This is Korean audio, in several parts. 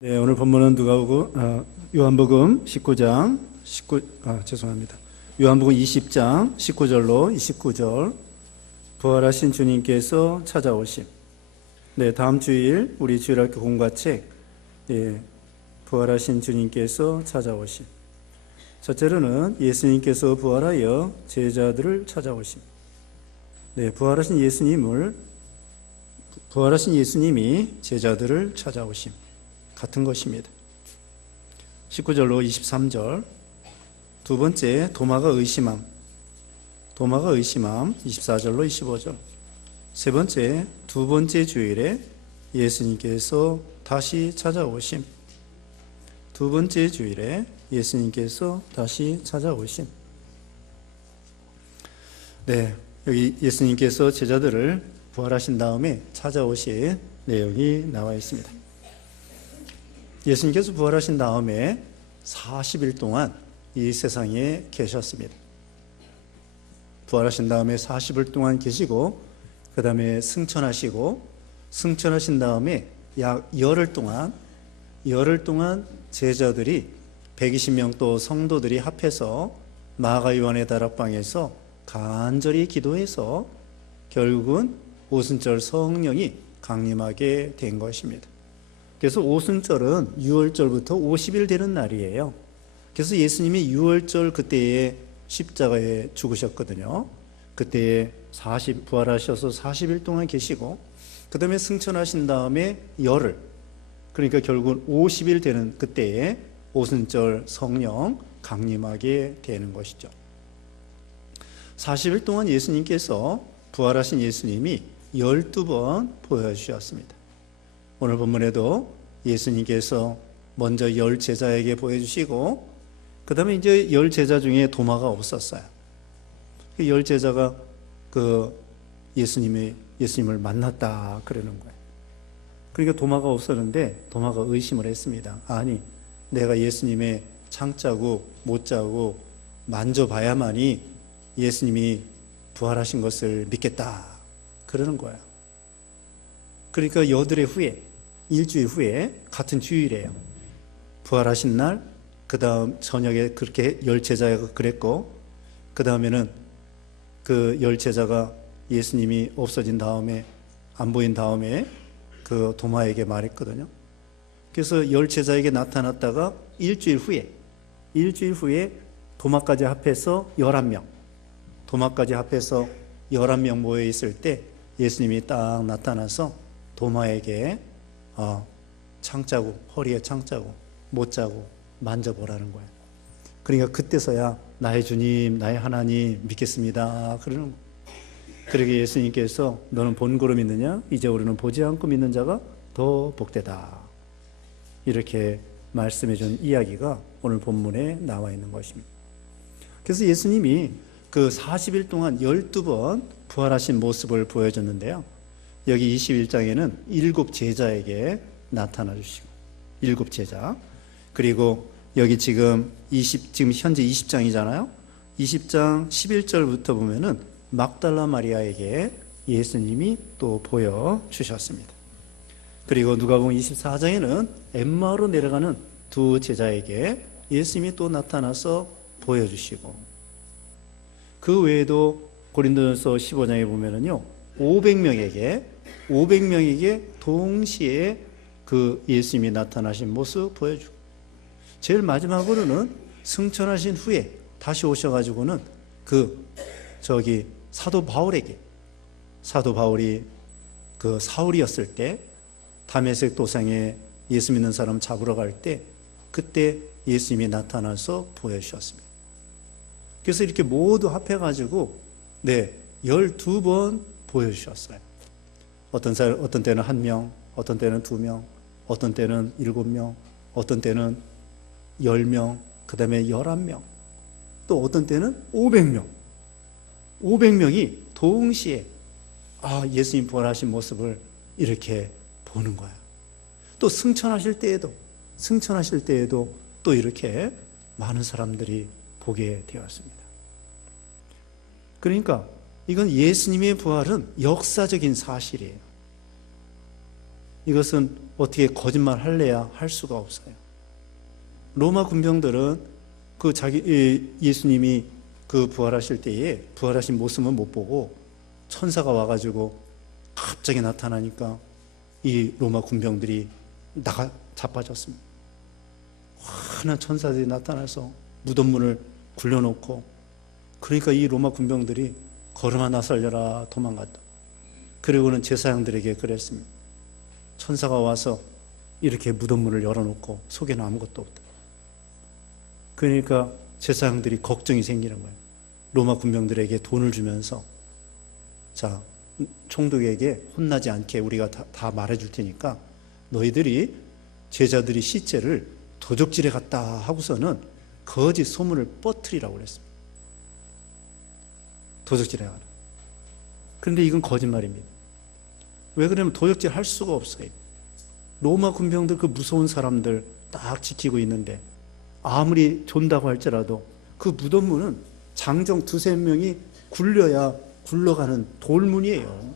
네, 오늘 본문은 요한복음 19장 요한복음 20장 19절로 29절. 부활하신 주님께서 찾아오심. 네, 다음 주일 우리 주일학교 공과책, 부활하신 주님께서 찾아오심. 첫째로는 예수님께서 부활하여 제자들을 찾아오심. 네, 부활하신 예수님이 제자들을 찾아오심. 같은 것입니다. 19절로 23절. 두 번째, 도마가 의심함. 24절로 25절. 세 번째, 두 번째 주일에 예수님께서 다시 찾아오심. 두 번째 주일에 예수님께서 다시 찾아오심. 네, 여기 예수님께서 제자들을 부활하신 다음에 찾아오신 내용이 나와 있습니다. 예수님께서 부활하신 다음에 40일 동안 이 세상에 계셨습니다. 부활하신 다음에 40일 동안 계시고, 그 다음에 승천하신 다음에 약 열흘 동안 제자들이 120명 또 성도들이 합해서 마가 요한의 다락방에서 간절히 기도해서 결국은 오순절 성령이 강림하게 된 것입니다. 그래서 오순절은 6월절부터 50일 되는 날이에요. 그래서 예수님이 6월절 그때에 십자가에 죽으셨거든요. 그때에 부활하셔서 40일 동안 계시고, 그 다음에 승천하신 다음에 열흘, 그러니까 결국은 50일 되는 그때에 오순절 성령 강림하게 되는 것이죠. 40일 동안 예수님께서, 부활하신 예수님이 12번 보여주셨습니다. 오늘 본문에도 예수님께서 먼저 10 제자에게 보여주시고, 그 다음에 이제 10 제자 중에 도마가 없었어요. 그 10 제자가 예수님을 만났다 그러는 거예요. 그러니까 도마가 없었는데 도마가 의심을 했습니다. 아니, 내가 예수님의 창자국, 못자국 만져봐야만이 예수님이 부활하신 것을 믿겠다 그러는 거예요. 그러니까 여드레 후에, 일주일 후에, 같은 주일이에요. 부활하신 날, 그 다음 저녁에 그렇게 10 제자가 그랬고, 그 다음에는 그 10 제자가 예수님이 없어진 다음에, 안 보인 다음에 그 도마에게 말했거든요. 그래서 10 제자에게 나타났다가 일주일 후에 도마까지 합해서 11명, 11명 모여 있을 때 예수님이 딱 나타나서 도마에게 허리에 창자국, 못자국 만져보라는 거예요. 그러니까 그때서야 나의 주님, 나의 하나님 믿겠습니다 그러는 거예요. 그러게 예수님께서 너는 본고로 믿느냐? 이제 우리는 보지 않고 믿는 자가 더 복되다, 이렇게 말씀해 준 이야기가 오늘 본문에 나와 있는 것입니다. 그래서 예수님이 그 40일 동안 12번 부활하신 모습을 보여줬는데요, 여기 21장에는 7 제자에게 나타나 주시고, 7 제자, 그리고 여기 지금 현재 20장이잖아요. 20장 11절부터 보면은 막달라 마리아에게 예수님이 또 보여주셨습니다. 그리고 누가복음 24장에는 엠마오로 내려가는 2 제자에게 예수님이 또 나타나서 보여주시고, 그 외에도 고린도전서 15장에 보면은요, 500명에게 동시에 그 예수님이 나타나신 모습 보여주고, 제일 마지막으로는 승천하신 후에 다시 오셔가지고는 사도 바울이 그 사울이었을 때 다메섹 도상에 예수 믿는 사람 잡으러 갈 때 그때 예수님이 나타나서 보여주셨습니다. 그래서 이렇게 모두 합해가지고 12번 보여주셨어요. 어떤 때는 1명, 어떤 때는 2명, 어떤 때는 7명, 어떤 때는 10명, 그 다음에 11명, 또 어떤 때는 500명이 동시에 예수님 부활하신 모습을 이렇게 보는 거예요. 또 승천하실 때에도 또 이렇게 많은 사람들이 보게 되었습니다. 그러니까 이건 예수님의 부활은 역사적인 사실이에요. 이것은 어떻게 거짓말 할래야 할 수가 없어요. 로마 군병들은 예수님이 부활하실 때에 부활하신 모습은 못 보고 천사가 와가지고 갑자기 나타나니까 이 로마 군병들이 자빠졌습니다. 환한 천사들이 나타나서 무덤문을 굴려놓고, 그러니까 이 로마 군병들이 걸음아 나 살려라 도망갔다. 그리고는 제사장들에게 그랬습니다. 천사가 와서 이렇게 무덤문을 열어놓고 속에는 아무것도 없다. 그러니까 제사장들이 걱정이 생기는 거예요. 로마 군병들에게 돈을 주면서, 자, 총독에게 혼나지 않게 우리가 다 말해줄 테니까 너희들이 제자들이 시체를 도적질해 갔다 하고서는 거짓 소문을 퍼뜨리라고 그랬습니다. 도적질해 가라. 그런데 이건 거짓말입니다. 왜 그러냐면 도적질 할 수가 없어요. 로마 군병들, 그 무서운 사람들 딱 지키고 있는데 아무리 존다고 할지라도 그 무덤문은 장정 2-3명이 굴려야 굴러가는 돌문이에요.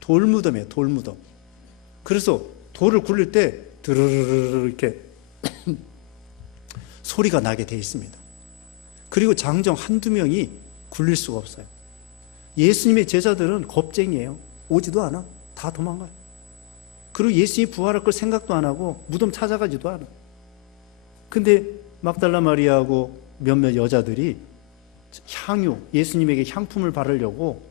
돌무덤이에요. 돌무덤. 그래서 돌을 굴릴 때 드르르르 이렇게 소리가 나게 돼 있습니다. 그리고 장정 1-2명이 굴릴 수가 없어요. 예수님의 제자들은 겁쟁이에요. 오지도 않아. 다 도망가요. 그리고 예수님이 부활할 걸 생각도 안 하고 무덤 찾아가지도 않아. 근데 막달라 마리아하고 몇몇 여자들이 예수님에게 향품을 바르려고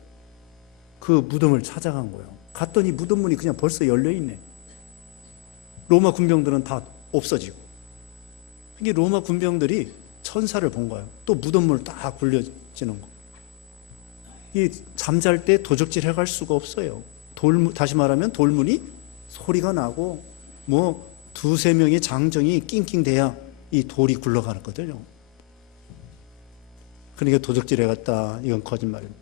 그 무덤을 찾아간 거예요. 갔더니 무덤문이 그냥 벌써 열려있네. 로마 군병들은 다 없어지고. 이게 로마 군병들이 천사를 본 거예요. 또 무덤문을 딱 굴려지는 거. 이 잠잘 때 도적질 해갈 수가 없어요. 다시 말하면 돌문이 소리가 나고 2-3명의 장정이 낑낑대야 이 돌이 굴러가거든요. 그러니까 도적질 해갔다. 이건 거짓말입니다.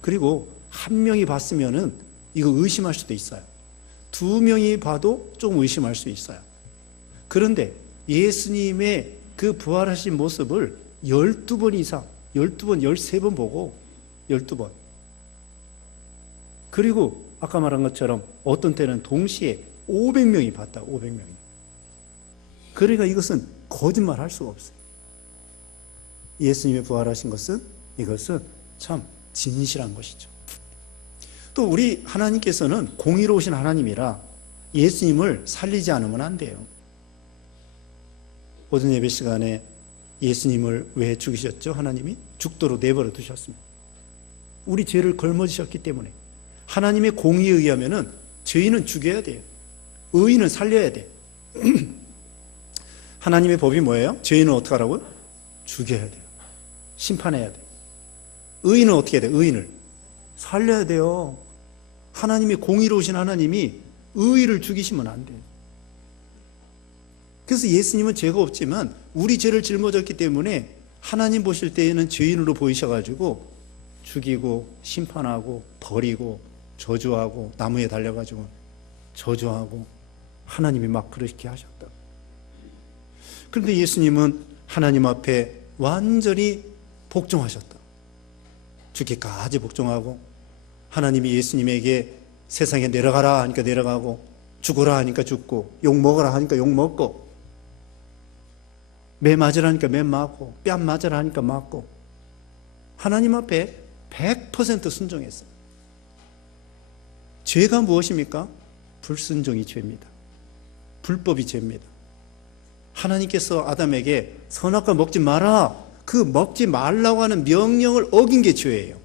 그리고 1명이 봤으면은 이거 의심할 수도 있어요. 2명이 봐도 좀 의심할 수 있어요. 그런데 예수님의 그 부활하신 모습을 12번 이상, 12번, 13번 보고 12번. 그리고 아까 말한 것처럼 어떤 때는 동시에 500명이 봤다. 500명이. 그러니까 이것은 거짓말 할 수가 없어요. 예수님이 부활하신 것은, 이것은 참 진실한 것이죠. 또 우리 하나님께서는 공의로우신 하나님이라 예수님을 살리지 않으면 안 돼요. 오전 예배 시간에 예수님을 왜 죽이셨죠? 하나님이 죽도록 내버려 두셨습니다. 우리 죄를 걸머지셨기 때문에. 하나님의 공의에 의하면은 죄인은 죽여야 돼요. 의인은 살려야 돼. 하나님의 법이 뭐예요? 죄인은 어떻게 하라고요? 죽여야 돼요. 심판해야 돼요. 의인은 어떻게 해야 돼요? 의인을 살려야 돼요. 하나님이 공의로우신 하나님이 의의를 죽이시면 안 돼요. 그래서 예수님은 죄가 없지만 우리 죄를 짊어졌기 때문에 하나님 보실 때에는 죄인으로 보이셔가지고 죽이고 심판하고 버리고 저주하고 나무에 달려가지고 저주하고 하나님이 막 그렇게 하셨다. 그런데 예수님은 하나님 앞에 완전히 복종하셨다. 죽기까지 복종하고, 하나님이 예수님에게 세상에 내려가라 하니까 내려가고, 죽어라 하니까 죽고, 욕 먹어라 하니까 욕 먹고, 매 맞으라니까 매 맞고, 뺨 맞으라 하니까 맞고, 하나님 앞에 100% 순종했어요. 죄가 무엇입니까? 불순종이 죄입니다. 불법이 죄입니다. 하나님께서 아담에게 선악과 먹지 마라, 그 먹지 말라고 하는 명령을 어긴 게 죄예요.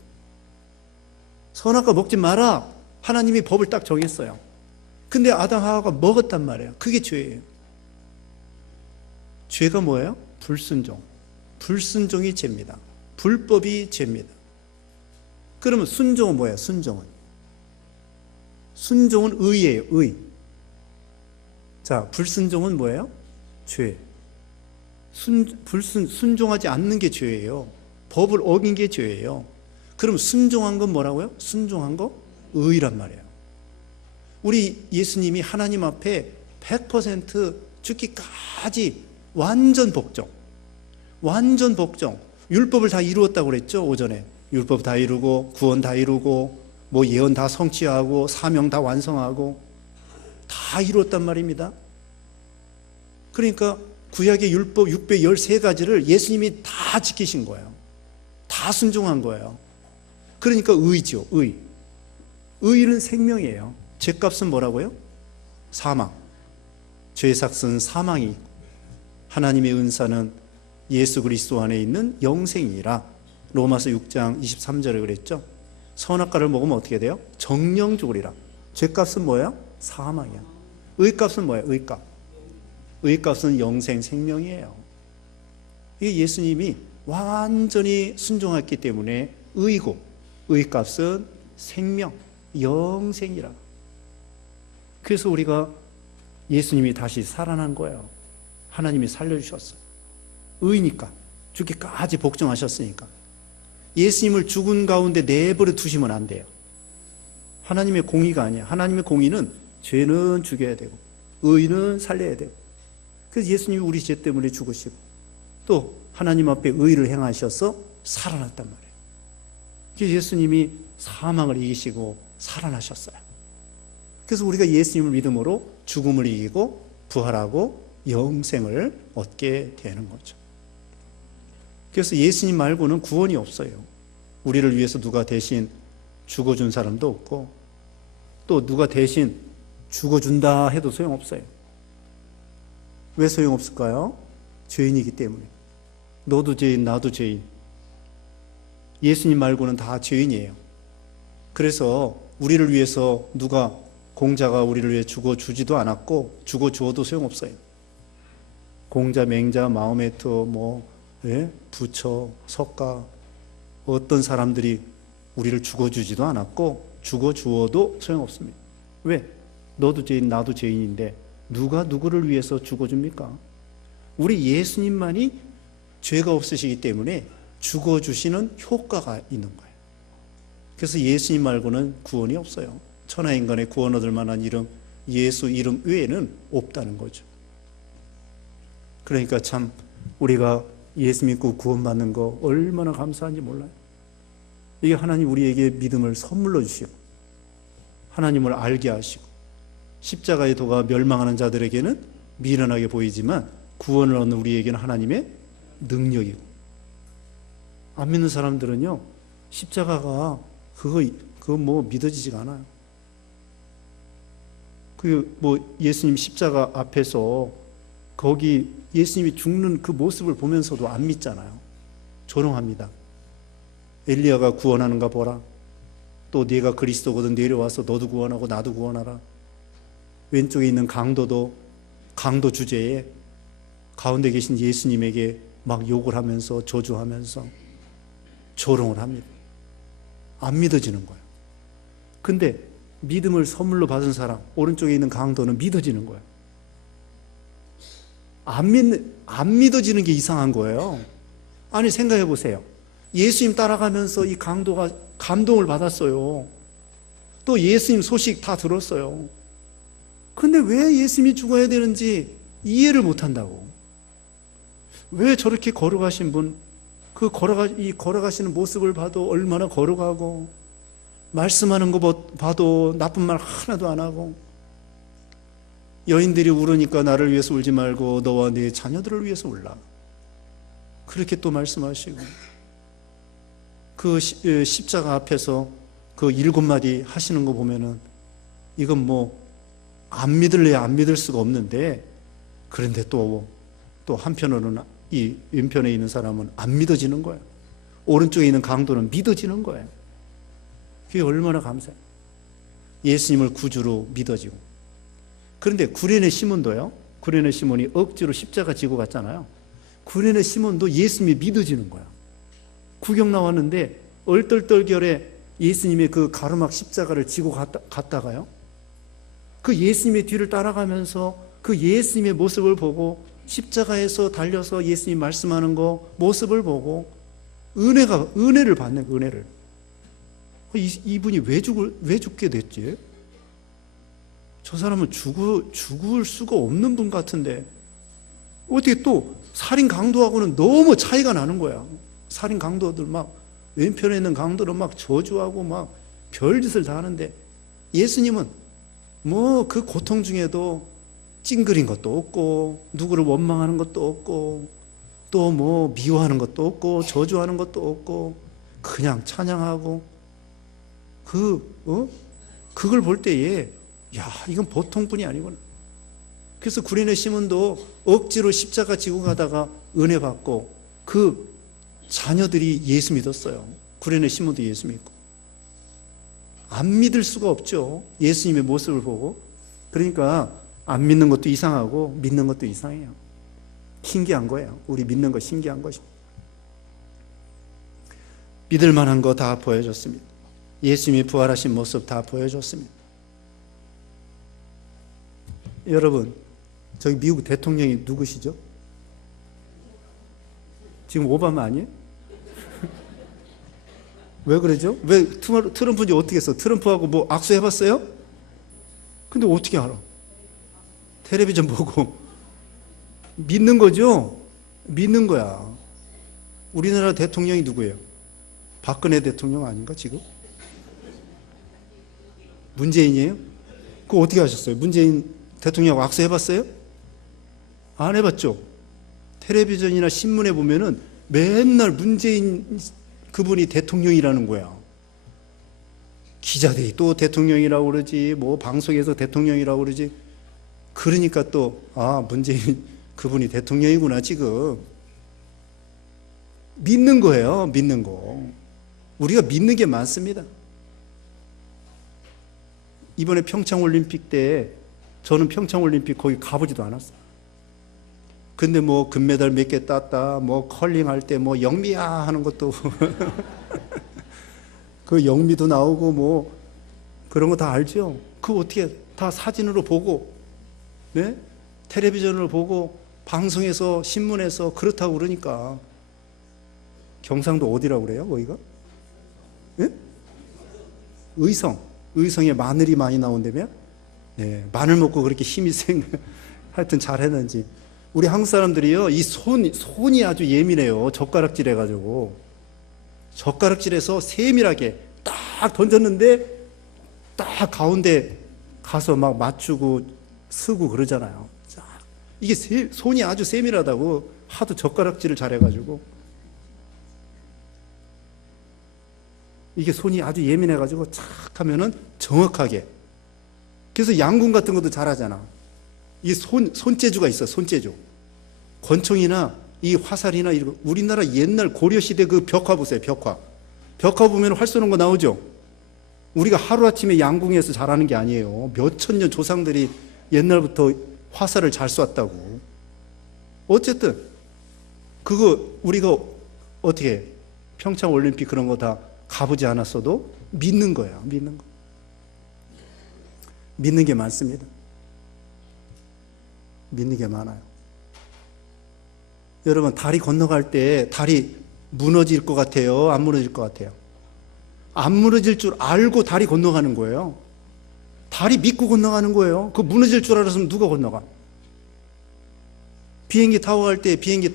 선악과 먹지 마라, 하나님이 법을 딱 정했어요. 근데 아담 하와가 먹었단 말이에요. 그게 죄예요. 죄가 뭐예요? 불순종. 불순종이 죄입니다. 불법이 죄입니다. 그러면 순종은 뭐예요? 순종은 의예요. 의. 자, 불순종은 뭐예요? 죄. 순종하지 않는 게 죄예요. 법을 어긴 게 죄예요. 그럼 순종한 건 뭐라고요? 순종한 거 의란 말이에요. 우리 예수님이 하나님 앞에 100% 죽기까지 완전 복종. 율법을 다 이루었다고 그랬죠, 오전에. 율법 다 이루고 구원 다 이루고 예언 다 성취하고 사명 다 완성하고 다 이루었단 말입니다. 그러니까 구약의 율법 613가지를 예수님이 다 지키신 거예요. 다 순종한 거예요. 그러니까 의죠. 의는 생명이에요. 죄값은 뭐라고요? 사망. 죄의 삭은 사망이 있고 하나님의 은사는 예수 그리스도 안에 있는 영생이라. 로마서 6장 23절에 그랬죠. 선악과를 먹으면 어떻게 돼요? 정령 죽으리라. 죄값은 뭐예요? 사망이야. 의값은 뭐예요? 의값은 영생 생명이에요. 이게 예수님이 완전히 순종했기 때문에 의고, 의값은 생명, 영생이라. 그래서 우리가 예수님이 다시 살아난 거예요. 하나님이 살려주셨어요. 의니까, 죽기까지 복종하셨으니까. 예수님을 죽은 가운데 내버려 두시면 안 돼요. 하나님의 공의가 아니에요. 하나님의 공의는 죄는 죽여야 되고 의는 살려야 되고. 그래서 예수님이 우리 죄 때문에 죽으시고 또 하나님 앞에 의를 행하셔서 살아났단 말이에요. 그래서 예수님이 사망을 이기시고 살아나셨어요. 그래서 우리가 예수님을 믿음으로 죽음을 이기고 부활하고 영생을 얻게 되는 거죠. 그래서 예수님 말고는 구원이 없어요. 우리를 위해서 누가 대신 죽어준 사람도 없고 또 누가 대신 죽어준다 해도 소용없어요. 왜 소용없을까요? 죄인이기 때문에. 너도 죄인, 나도 죄인. 예수님 말고는 다 죄인이에요. 그래서 우리를 위해서 누가 공자가 우리를 위해 죽어주지도 않았고 죽어주어도 소용없어요. 공자, 맹자, 마호메트, 부처, 석가 어떤 사람들이 우리를 죽어주지도 않았고 죽어주어도 소용없습니다. 왜? 너도 죄인, 나도 죄인인데 누가 누구를 위해서 죽어줍니까? 우리 예수님만이 죄가 없으시기 때문에 죽어주시는 효과가 있는 거예요. 그래서 예수님 말고는 구원이 없어요. 천하인간의 구원 얻을 만한 이름, 예수 이름 외에는 없다는 거죠. 그러니까 참 우리가 예수 믿고 구원받는 거 얼마나 감사한지 몰라요. 이게 하나님 우리에게 믿음을 선물로 주시고 하나님을 알게 하시고 십자가의 도가 멸망하는 자들에게는 미련하게 보이지만 구원을 얻는 우리에게는 하나님의 능력이고, 안 믿는 사람들은요 십자가가 그거 믿어지지가 않아요. 예수님 십자가 앞에서 거기 예수님이 죽는 그 모습을 보면서도 안 믿잖아요. 조롱합니다. 엘리야가 구원하는가 보라. 또 네가 그리스도거든 내려와서 너도 구원하고 나도 구원하라. 왼쪽에 있는 강도 주제에 가운데 계신 예수님에게 막 욕을 하면서 저주하면서 조롱을 합니다. 안 믿어지는 거예요. 근데 믿음을 선물로 받은 사람, 오른쪽에 있는 강도는 믿어지는 거예요. 안 믿어지는 게 이상한 거예요. 아니 생각해 보세요. 예수님 따라가면서 이 강도가 감동을 받았어요. 또 예수님 소식 다 들었어요. 근데 왜 예수님이 죽어야 되는지 이해를 못 한다고. 왜 저렇게 걸어가신 분, 걸어가시는 모습을 봐도 얼마나 걸어가고, 말씀하는 거 봐도 나쁜 말 하나도 안 하고, 여인들이 울으니까 나를 위해서 울지 말고 너와 네 자녀들을 위해서 울라. 그렇게 또 말씀하시고, 그 십자가 앞에서 그 7마디 하시는 거 보면은 이건 안 믿을래야 안 믿을 수가 없는데, 그런데 또 한편으로는 이 왼편에 있는 사람은 안 믿어지는 거예요. 오른쪽에 있는 강도는 믿어지는 거예요. 그게 얼마나 감사해요. 예수님을 구주로 믿어지고. 그런데 구레네 시몬도요. 구레네 시몬이 억지로 십자가 지고 갔잖아요. 구레네 시몬도 예수님이 믿어지는 거야. 구경 나왔는데 얼떨떨결에 예수님의 그 가르막 십자가를 지고 갔다가요. 그 예수님의 뒤를 따라가면서 그 예수님의 모습을 보고 십자가에서 달려서 예수님 말씀하는 거 모습을 보고 은혜를 받는 은혜를. 이분이 왜 죽게 됐지? 저 사람은 죽을 수가 없는 분 같은데 어떻게 또 살인 강도하고는 너무 차이가 나는 거야. 살인 강도들 막 왼편에 있는 강도를 막 저주하고 막 별짓을 다 하는데 예수님은 뭐 그 고통 중에도 찡그린 것도 없고 누구를 원망하는 것도 없고 또 뭐 미워하는 것도 없고 저주하는 것도 없고 그냥 찬양하고 그걸 볼 때에 야, 이건 보통뿐이 아니구나. 그래서 구레네 시몬도 억지로 십자가 지고 가다가 은혜 받고 그 자녀들이 예수 믿었어요. 구레네 시몬도 예수 믿고. 안 믿을 수가 없죠. 예수님의 모습을 보고. 그러니까 안 믿는 것도 이상하고 믿는 것도 이상해요. 신기한 거예요. 우리 믿는 거 신기한 것이. 믿을 만한 거 다 보여줬습니다. 예수님이 부활하신 모습 다 보여줬습니다. 여러분, 저기 미국 대통령이 누구시죠? 지금 오바마 아니에요? 왜 그러죠? 왜 트럼프인지 어떻게 했어? 트럼프하고 뭐 악수해봤어요? 근데 어떻게 알아? 텔레비전 보고 믿는 거죠? 믿는 거야. 우리나라 대통령이 누구예요? 박근혜 대통령 아닌가 지금? 문재인이에요? 그거 어떻게 하셨어요? 문재인 대통령하고 악수해봤어요? 안 해봤죠? 텔레비전이나 신문에 보면은 맨날 문재인 그분이 대통령이라는 거야. 기자들이 또 대통령이라고 그러지, 뭐 방송에서 대통령이라고 그러지. 그러니까 또, 문재인 그분이 대통령이구나, 지금. 믿는 거예요, 믿는 거. 우리가 믿는 게 많습니다. 이번에 평창올림픽 때, 저는 평창올림픽 거기 가보지도 않았어요. 근데 뭐 금메달 몇 개 땄다, 뭐 컬링 할 때 뭐 영미야 하는 것도 그 영미도 나오고 뭐 그런 거 다 알죠? 그거 어떻게 다 사진으로 보고, 네? 텔레비전을 보고 방송에서 신문에서 그렇다고 그러니까. 경상도 어디라고 그래요, 거기가? 네? 의성에 마늘이 많이 나온다며? 네, 마늘 먹고 그렇게 힘이 하여튼 잘했는지. 우리 한국 사람들이요, 이 손이 아주 예민해요. 젓가락질 해가지고. 젓가락질해서 세밀하게 딱 던졌는데, 딱 가운데 가서 막 맞추고 쓰고 그러잖아요. 이게 손이 아주 세밀하다고, 하도 젓가락질을 잘해가지고. 이게 손이 아주 예민해가지고 착 하면은 정확하게. 그래서 양궁 같은 것도 잘하잖아. 이 손재주가 있어, 손재주. 권총이나 이 화살이나 이런, 우리나라 옛날 고려시대 그 벽화 보세요, 벽화. 벽화 보면 활 쏘는 거 나오죠? 우리가 하루아침에 양궁에서 잘하는 게 아니에요. 몇천 년 조상들이 옛날부터 화살을 잘 쐈다고. 어쨌든, 그거 우리가 어떻게 평창올림픽 그런 거 다 가보지 않았어도 믿는 거야, 믿는 거. 믿는 게 많습니다. 믿는 게 많아요. 여러분, 다리 건너갈 때 다리 무너질 것 같아요? 안 무너질 것 같아요? 안 무너질 줄 알고 다리 건너가는 거예요. 다리 믿고 건너가는 거예요. 그 무너질 줄 알았으면 누가 건너가? 비행기 타고 갈 때 비행기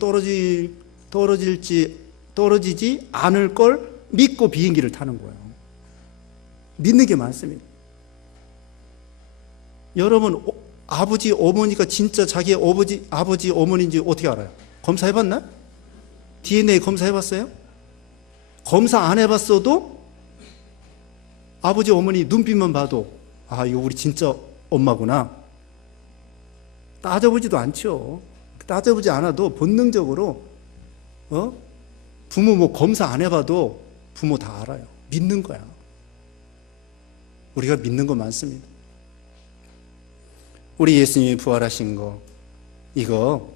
떨어지지 않을 걸 믿고 비행기를 타는 거예요. 믿는 게 많습니다. 여러분, 아버지, 어머니가 진짜 자기 아버지, 어머니인지 어떻게 알아요? 검사해봤나? DNA 검사해봤어요? 검사 안 해봤어도 아버지, 어머니 눈빛만 봐도 이거 우리 진짜 엄마구나. 따져보지도 않죠. 따져보지 않아도 본능적으로 부모 뭐 검사 안 해봐도 부모 다 알아요. 믿는 거야. 우리가 믿는 거 많습니다. 우리 예수님이 부활하신 거, 이거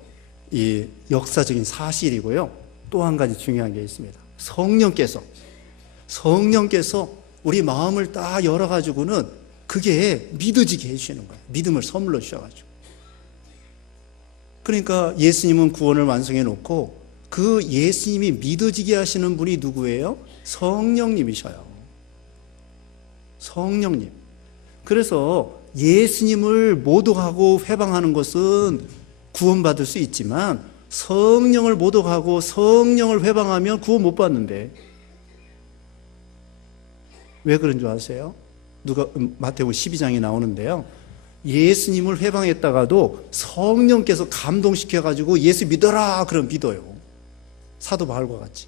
이 역사적인 사실이고요. 또 한 가지 중요한 게 있습니다. 성령께서 우리 마음을 딱 열어가지고는 그게 믿어지게 해주시는 거예요. 믿음을 선물로 주셔가지고. 그러니까 예수님은 구원을 완성해 놓고 그 예수님이 믿어지게 하시는 분이 누구예요? 성령님이셔요. 성령님. 그래서 예수님을 모독하고 회방하는 것은 구원받을 수 있지만 성령을 모독하고 성령을 회방하면 구원 못 받는데. 왜 그런 줄 아세요? 마태복음 12장에 나오는데요. 예수님을 회방했다가도 성령께서 감동시켜가지고 예수 믿어라 그럼 믿어요. 사도 바울과 같이.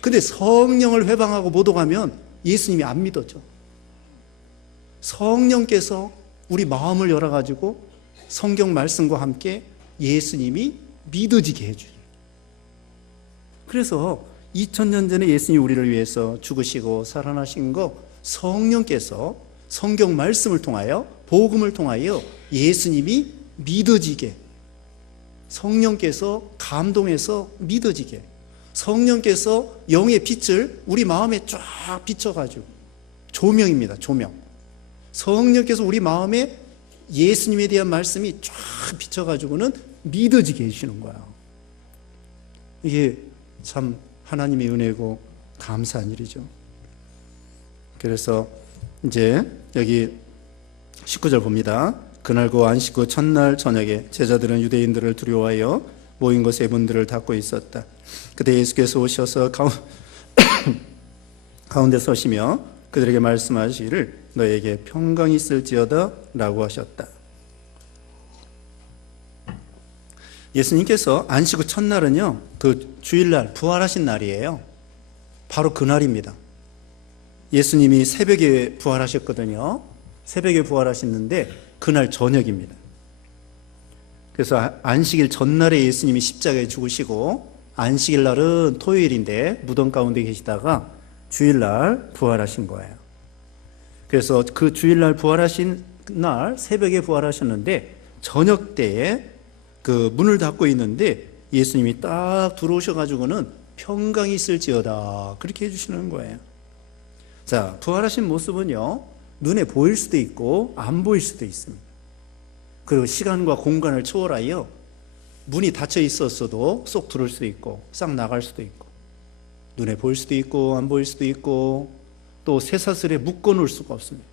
근데 성령을 회방하고 못 오가면 예수님이 안 믿어져. 성령께서 우리 마음을 열어가지고 성경 말씀과 함께 예수님이 믿어지게 해줘요. 그래서 2000년 전에 예수님이 우리를 위해서 죽으시고 살아나신 거 성령께서 성경 말씀을 통하여 복음을 통하여 예수님이 믿어지게, 성령께서 감동해서 믿어지게, 성령께서 영의 빛을 우리 마음에 쫙 비춰가지고, 조명입니다. 조명. 성령께서 우리 마음에 예수님에 대한 말씀이 쫙 비춰가지고는 믿어지게 해주시는 거야. 이게 참 하나님의 은혜고 감사한 일이죠. 그래서 이제 여기 19절 봅니다. 그날 그 안식 후 첫날 저녁에 제자들은 유대인들을 두려워하여 모인 곳에 문들을 닫고 있었다. 그때 예수께서 오셔서 가운데 서시며 그들에게 말씀하시기를 너에게 평강이 있을지어다 라고 하셨다. 예수님께서 안식 후 첫날은요, 그 주일날 부활하신 날이에요. 바로 그 날입니다. 예수님이 새벽에 부활하셨거든요. 새벽에 부활하셨는데 그날 저녁입니다. 그래서 안식일 전날에 예수님이 십자가에 죽으시고 안식일 날은 토요일인데 무덤 가운데 계시다가 주일날 부활하신 거예요. 그래서 그 주일날 부활하신 날 새벽에 부활하셨는데 저녁 때에 그 문을 닫고 있는데 예수님이 딱 들어오셔가지고는 평강이 있을지어다 그렇게 해주시는 거예요. 자, 부활하신 모습은요, 눈에 보일 수도 있고 안 보일 수도 있습니다. 그리고 시간과 공간을 초월하여 문이 닫혀 있었어도 쏙 들어올 수도 있고 싹 나갈 수도 있고 눈에 보일 수도 있고 안 보일 수도 있고 또 쇠사슬에 묶어 놓을 수가 없습니다.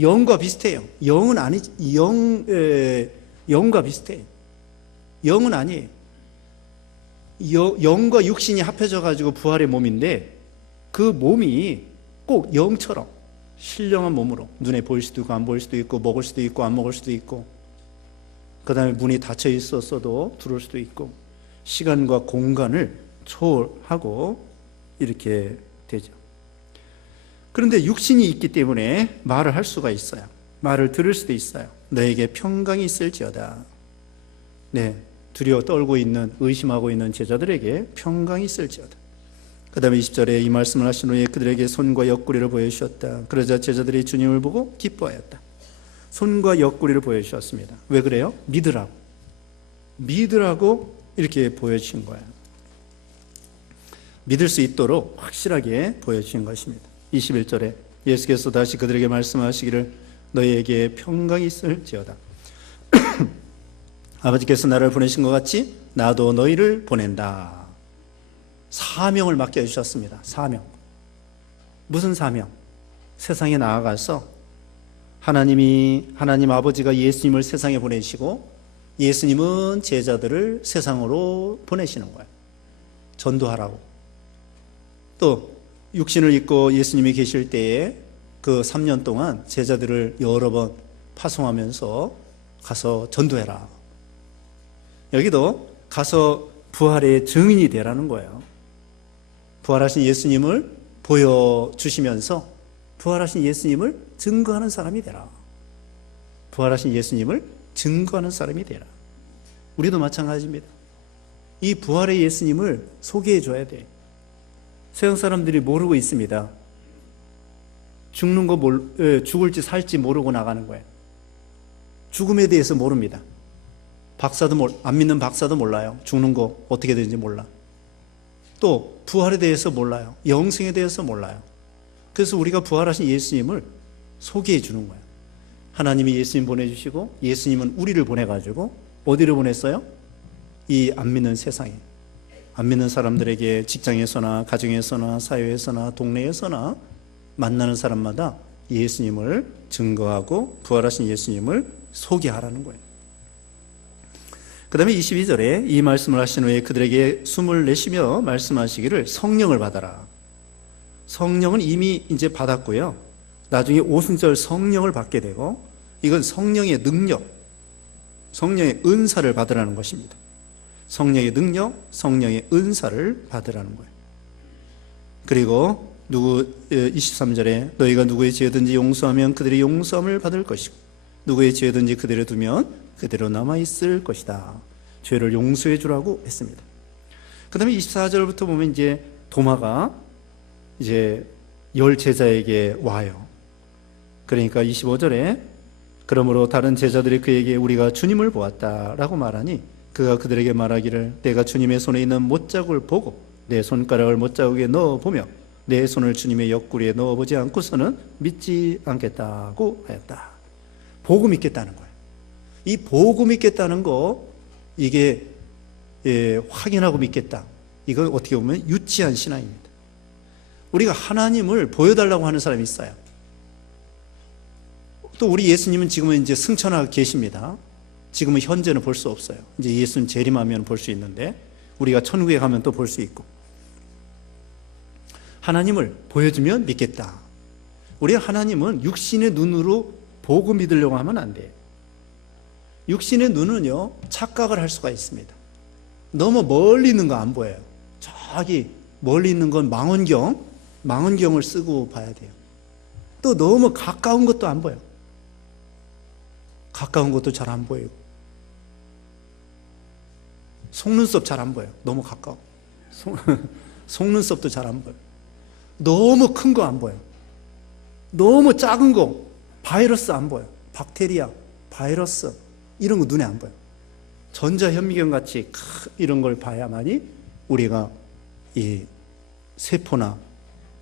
영과 비슷해요. 영은 아니지. 영과 비슷해요. 영은 아니에요. 영과 육신이 합해져 가지고 부활의 몸인데 그 몸이 꼭 영처럼 신령한 몸으로 눈에 보일 수도 있고 안 보일 수도 있고 먹을 수도 있고 안 먹을 수도 있고 그 다음에 문이 닫혀 있었어도 들어올 수도 있고 시간과 공간을 초월하고 이렇게 되죠. 그런데 육신이 있기 때문에 말을 할 수가 있어요. 말을 들을 수도 있어요. 너에게 평강이 있을지어다. 네, 두려워 떨고 있는, 의심하고 있는 제자들에게 평강이 있을지어다. 그 다음에 20절에 이 말씀을 하신 후에 그들에게 손과 옆구리를 보여주셨다. 그러자 제자들이 주님을 보고 기뻐하였다. 손과 옆구리를 보여주셨습니다. 왜 그래요? 믿으라고. 믿으라고 이렇게 보여주신 거예요. 믿을 수 있도록 확실하게 보여주신 것입니다. 21절에 예수께서 다시 그들에게 말씀하시기를 너희에게 평강이 있을지어다. 아버지께서 나를 보내신 것 같이 나도 너희를 보낸다. 사명을 맡겨주셨습니다. 사명. 무슨 사명? 세상에 나아가서 하나님 아버지가 예수님을 세상에 보내시고 예수님은 제자들을 세상으로 보내시는 거예요. 전도하라고. 또 육신을 입고 예수님이 계실 때에 그 3년 동안 제자들을 여러 번 파송하면서 가서 전도해라. 여기도 가서 부활의 증인이 되라는 거예요. 부활하신 예수님을 보여주시면서 부활하신 예수님을 증거하는 사람이 되라. 부활하신 예수님을 증거하는 사람이 되라. 우리도 마찬가지입니다. 이 부활의 예수님을 소개해 줘야 돼. 세상 사람들이 모르고 있습니다. 죽을지 살지 모르고 나가는 거예요. 죽음에 대해서 모릅니다. 안 믿는 박사도 몰라요. 죽는 거 어떻게 되는지 몰라. 또 부활에 대해서 몰라요. 영생에 대해서 몰라요. 그래서 우리가 부활하신 예수님을 소개해 주는 거예요. 하나님이 예수님 보내주시고 예수님은 우리를 보내가지고 어디를 보냈어요? 이 안 믿는 세상에, 안 믿는 사람들에게 직장에서나 가정에서나 사회에서나 동네에서나 만나는 사람마다 예수님을 증거하고 부활하신 예수님을 소개하라는 거예요. 그 다음에 22절에 이 말씀을 하신 후에 그들에게 숨을 내쉬며 말씀하시기를 성령을 받아라. 성령은 이미 이제 받았고요. 나중에 오순절 성령을 받게 되고 이건 성령의 능력, 성령의 은사를 받으라는 것입니다. 성령의 능력, 성령의 은사를 받으라는 거예요. 그리고 23절에 너희가 누구의 죄든지 용서하면 그들이 용서함을 받을 것이고 누구의 죄든지 그대로 두면 그대로 남아있을 것이다. 죄를 용서해 주라고 했습니다. 그 다음에 24절부터 보면 이제 도마가 이제 10 제자에게 와요. 그러니까 25절에 그러므로 다른 제자들이 그에게 우리가 주님을 보았다라고 말하니 그가 그들에게 말하기를 내가 주님의 손에 있는 못자국을 보고 내 손가락을 못자국에 넣어보며 내 손을 주님의 옆구리에 넣어보지 않고서는 믿지 않겠다고 하였다. 보고 믿겠다는 거예요. 이 보고 믿겠다는 거 이게 확인하고 믿겠다. 이거 어떻게 보면 유치한 신앙입니다. 우리가 하나님을 보여달라고 하는 사람이 있어요. 또 우리 예수님은 지금은 이제 승천하고 계십니다. 지금은 현재는 볼 수 없어요. 이제 예수님 재림하면 볼 수 있는데 우리가 천국에 가면 또 볼 수 있고 하나님을 보여주면 믿겠다. 우리 하나님은 육신의 눈으로 보고 믿으려고 하면 안 돼요. 육신의 눈은요 착각을 할 수가 있습니다. 너무 멀리 있는 거 안 보여요. 저기 멀리 있는 건 망원경을 쓰고 봐야 돼요. 또 너무 가까운 것도 안 보여요. 가까운 것도 잘 안 보이고 속눈썹 잘 안 보여요. 너무 가까워. 속눈썹도 잘 안 보여요. 너무 큰 거 안 보여요. 너무 작은 거 바이러스 안 보여요. 박테리아, 바이러스 이런 거 눈에 안 보여요. 전자현미경 같이 이런 걸 봐야만이 우리가 이 세포나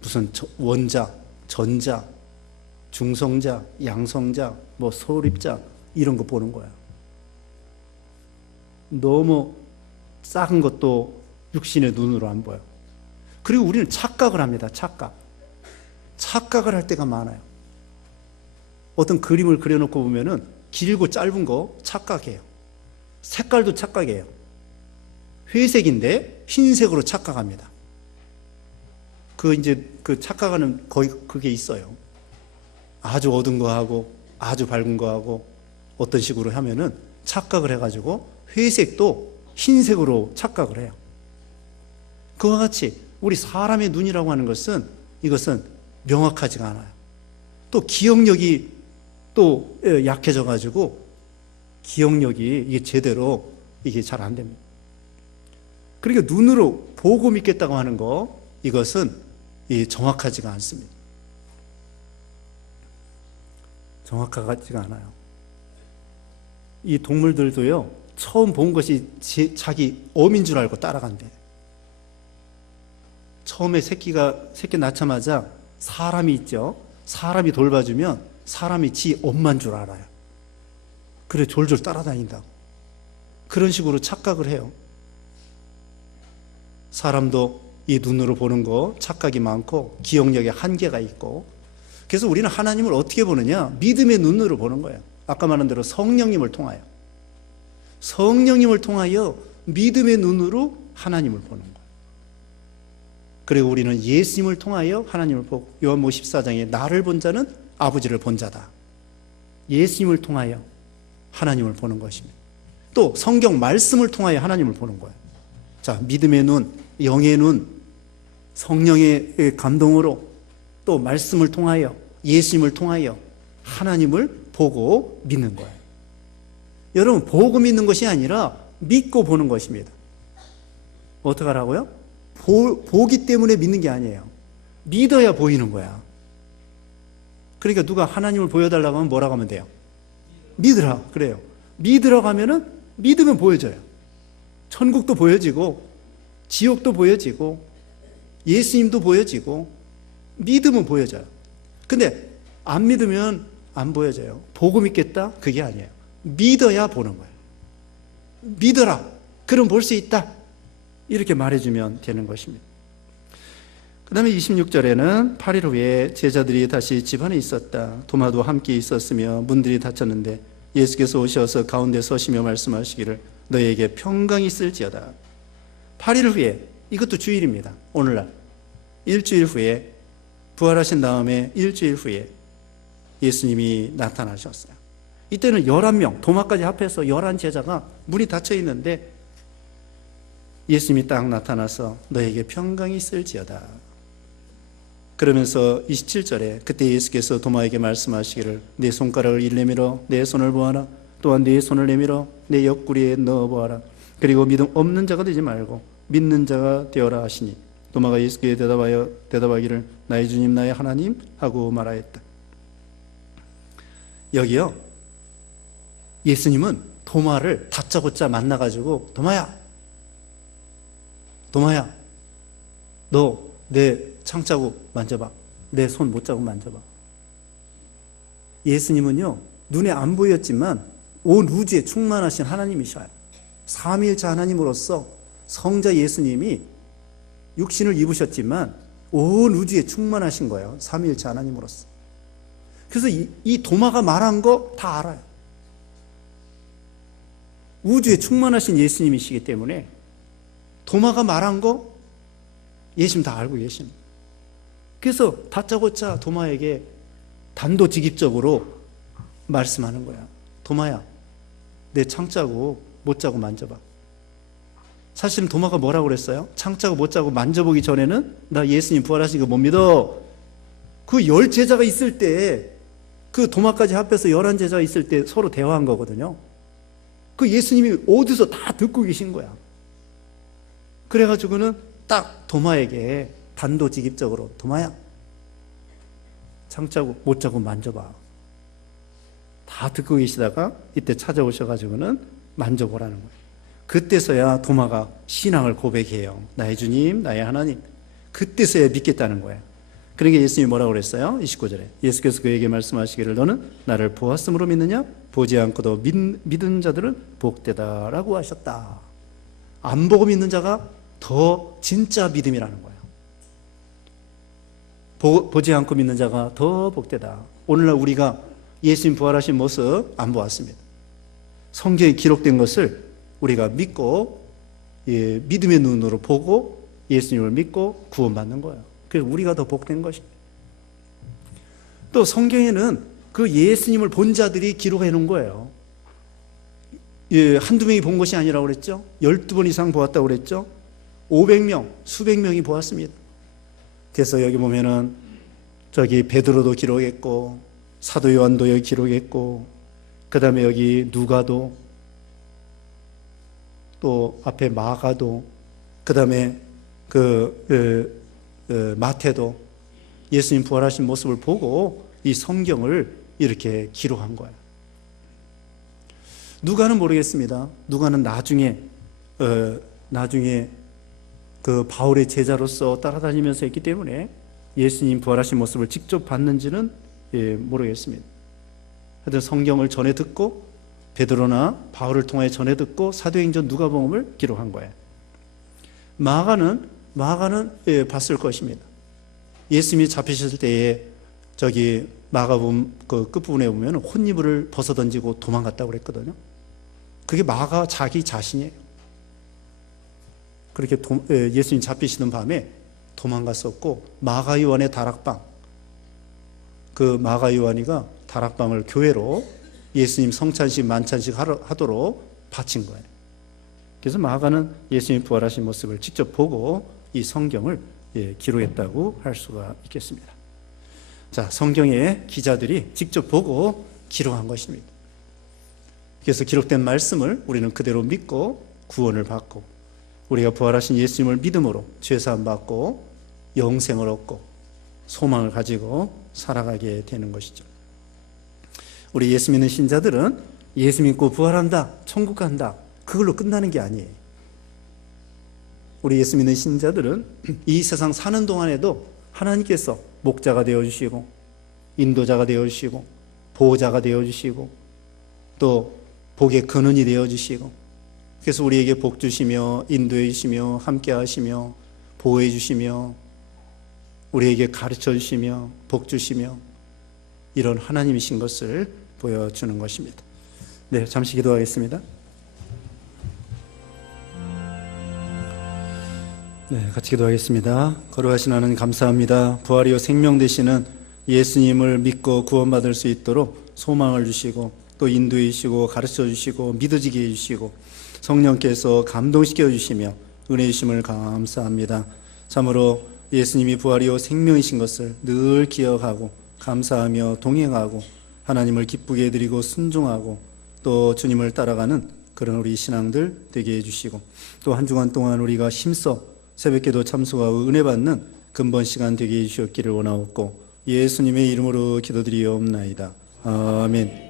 무슨 원자, 전자, 중성자, 양성자, 뭐 소립자 이런 거 보는 거야. 너무 작은 것도 육신의 눈으로 안 보여. 그리고 우리는 착각을 합니다. 착각을 할 때가 많아요. 어떤 그림을 그려놓고 보면은 길고 짧은 거 착각해요. 색깔도 착각해요. 회색인데 흰색으로 착각합니다. 그 착각하는 거의 그게 있어요. 아주 어두운 거 하고 아주 밝은 거 하고 어떤 식으로 하면은 착각을 해가지고 회색도 흰색으로 착각을 해요. 그와 같이 우리 사람의 눈이라고 하는 것은 이것은 명확하지가 않아요. 또 기억력이 또 약해져 가지고 기억력이 이게 제대로 이게 잘 안 됩니다. 그러니까 눈으로 보고 믿겠다고 하는 거 이것은 정확하지가 않습니다. 정확하지가 않아요. 이 동물들도요 처음 본 것이 자기 어민 줄 알고 따라간대. 처음에 새끼 낳자마자 사람이 있죠. 사람이 돌봐주면 사람이 지 엄마인 줄 알아요. 그래 졸졸 따라다닌다. 그런 식으로 착각을 해요. 사람도 이 눈으로 보는 거 착각이 많고 기억력에 한계가 있고 그래서 우리는 하나님을 어떻게 보느냐? 믿음의 눈으로 보는 거예요. 아까 말한 대로 성령님을 통하여 믿음의 눈으로 하나님을 보는 거예요. 그리고 우리는 예수님을 통하여 하나님을 보고 요한복음 14장에 나를 본 자는 아버지를 본 자다. 예수님을 통하여 하나님을 보는 것입니다. 또 성경 말씀을 통하여 하나님을 보는 거예요. 자, 믿음의 눈, 영의 눈, 성령의 감동으로 또 말씀을 통하여 예수님을 통하여 하나님을 보고 믿는 거예요. 여러분 보고 믿는 것이 아니라 믿고 보는 것입니다. 어떻게 하라고요? 보기 때문에 믿는 게 아니에요. 믿어야 보이는 거야. 그러니까 누가 하나님을 보여달라고 하면 뭐라고 하면 돼요? 믿으라 그래요. 믿으라고 하면은 믿으면 보여져요. 천국도 보여지고 지옥도 보여지고 예수님도 보여지고 믿으면 보여져요. 근데 안 믿으면 안 보여져요. 보고 믿겠다? 그게 아니에요. 믿어야 보는 거예요. 믿어라. 그럼 볼 수 있다. 이렇게 말해주면 되는 것입니다. 그 다음에 26절에는 8일 후에 제자들이 다시 집 안에 있었다. 도마도 함께 있었으며 문들이 닫혔는데 예수께서 오셔서 가운데 서시며 말씀하시기를 너희에게 평강이 있을지어다. 8일 후에, 이것도 주일입니다. 오늘날 일주일 후에 부활하신 다음에 일주일 후에 예수님이 나타나셨어요. 이때는 11명, 도마까지 합해서 11 제자가 문이 닫혀 있는데 예수님이 딱 나타나서 너에게 평강이 있을지어다. 그러면서 27절에 그때 예수께서 도마에게 말씀하시기를 내 손가락을 일내밀어 내 손을 보아라. 또한 내 손을 내밀어 내 옆구리에 넣어보아라. 그리고 믿음 없는 자가 되지 말고 믿는 자가 되어라 하시니 도마가 예수께 대답하기를 나의 주님 나의 하나님 하고 말하였다. 여기요, 예수님은 도마를 다짜고짜 만나가지고 도마야 너 내 창자국 만져봐. 내 손 못자국 만져봐. 예수님은요, 눈에 안 보였지만 온 우주에 충만하신 하나님이셔요. 삼위일체 하나님으로서 성자 예수님이 육신을 입으셨지만 온 우주에 충만하신 거예요. 삼위일체 하나님으로서. 그래서 이 도마가 말한 거 다 알아요. 우주에 충만하신 예수님이시기 때문에 도마가 말한 거 예수님 다 알고 계십니다. 그래서 다짜고짜 도마에게 단도직입적으로 말씀하는 거야. 도마야, 내 창자국 못자국 만져봐. 사실은 도마가 뭐라고 그랬어요? 창자국 못자국 만져보기 전에는 나 예수님 부활하신 거 못 믿어. 그 10제자가 있을 때, 그 도마까지 합해서 11 제자가 있을 때 서로 대화한 거거든요. 그 예수님이 어디서 다 듣고 계신 거야. 그래가지고는 딱 도마에게 단도직입적으로 도마야, 창자국 못자국 만져봐. 다 듣고 계시다가 이때 찾아오셔가지고는 만져보라는 거예요. 그때서야 도마가 신앙을 고백해요. 나의 주님, 나의 하나님. 그때서야 믿겠다는 거예요. 그러니까 예수님이 뭐라고 그랬어요? 29절에 예수께서 그에게 말씀하시기를 너는 나를 보았으므로 믿느냐? 보지 않고도 믿은 자들은 복되다라고 하셨다. 안 보고 믿는 자가 더 진짜 믿음이라는 거예요. 보지 않고 믿는 자가 더 복되다. 오늘날 우리가 예수님 부활하신 모습 안 보았습니다. 성경에 기록된 것을 우리가 믿고, 믿음의 눈으로 보고 예수님을 믿고 구원받는 거예요. 그래서 우리가 더 복된 것입니다. 또 성경에는 그 예수님을 본 자들이 기록해 놓은 거예요. 한두 명이 본 것이 아니라고 그랬죠. 12번 이상 보았다고 그랬죠. 500명, 수백 명이 보았습니다. 그래서 여기 보면은 저기 베드로도 기록했고 사도 요한도 여기 기록했고 그 다음에 여기 누가도 또 앞에 마가도 그 다음에 마태도 예수님 부활하신 모습을 보고 이 성경을 이렇게 기록한 거예요. 누가는 모르겠습니다. 누가는 나중에 그 바울의 제자로서 따라다니면서 했기 때문에 예수님 부활하신 모습을 직접 봤는지는 모르겠습니다. 하여튼 성경을 전해 듣고 베드로나 바울을 통해 전해 듣고 사도행전 누가복음을 기록한 거예요. 마가는 봤을 것입니다. 예수님이 잡히셨을 때에 저기 마가복음 그 끝부분에 보면 혼이불을 벗어던지고 도망갔다고 그랬거든요. 그게 마가 자기 자신이에요. 그렇게 예수님 잡히시는 밤에 도망갔었고 마가 요한의 다락방, 그 마가 요한이가 다락방을 교회로 예수님 성찬식 만찬식 하도록 바친 거예요. 그래서 마가는 예수님 부활하신 모습을 직접 보고 이 성경을 기록했다고 할 수가 있겠습니다. 자, 성경의 기자들이 직접 보고 기록한 것입니다. 그래서 기록된 말씀을 우리는 그대로 믿고 구원을 받고 우리가 부활하신 예수님을 믿음으로 죄사함 받고 영생을 얻고 소망을 가지고 살아가게 되는 것이죠. 우리 예수 믿는 신자들은 예수 믿고 부활한다, 천국 간다, 그걸로 끝나는 게 아니에요. 우리 예수 믿는 신자들은 이 세상 사는 동안에도 하나님께서 목자가 되어주시고 인도자가 되어주시고 보호자가 되어주시고 또 복의 근원이 되어주시고 그래서 우리에게 복 주시며 인도해 주시며 함께 하시며 보호해 주시며 우리에게 가르쳐 주시며 복 주시며 이런 하나님이신 것을 보여주는 것입니다. 네, 잠시 기도하겠습니다. 네, 같이 기도하겠습니다. 거룩하신 하나님 감사합니다. 부활이요 생명 되시는 예수님을 믿고 구원받을 수 있도록 소망을 주시고 또 인도해 주시고 가르쳐 주시고 믿어지게 해 주시고 성령께서 감동시켜 주시며 은혜 주심을 감사합니다. 참으로 예수님이 부활이요 생명이신 것을 늘 기억하고 감사하며 동행하고 하나님을 기쁘게 해드리고 순종하고 또 주님을 따라가는 그런 우리 신앙들 되게 해주시고 또 한 주간 동안 우리가 힘써 새벽기도 참석하고 은혜 받는 근본 시간 되게 해주셨기를 원하옵고 예수님의 이름으로 기도드리옵나이다. 아멘.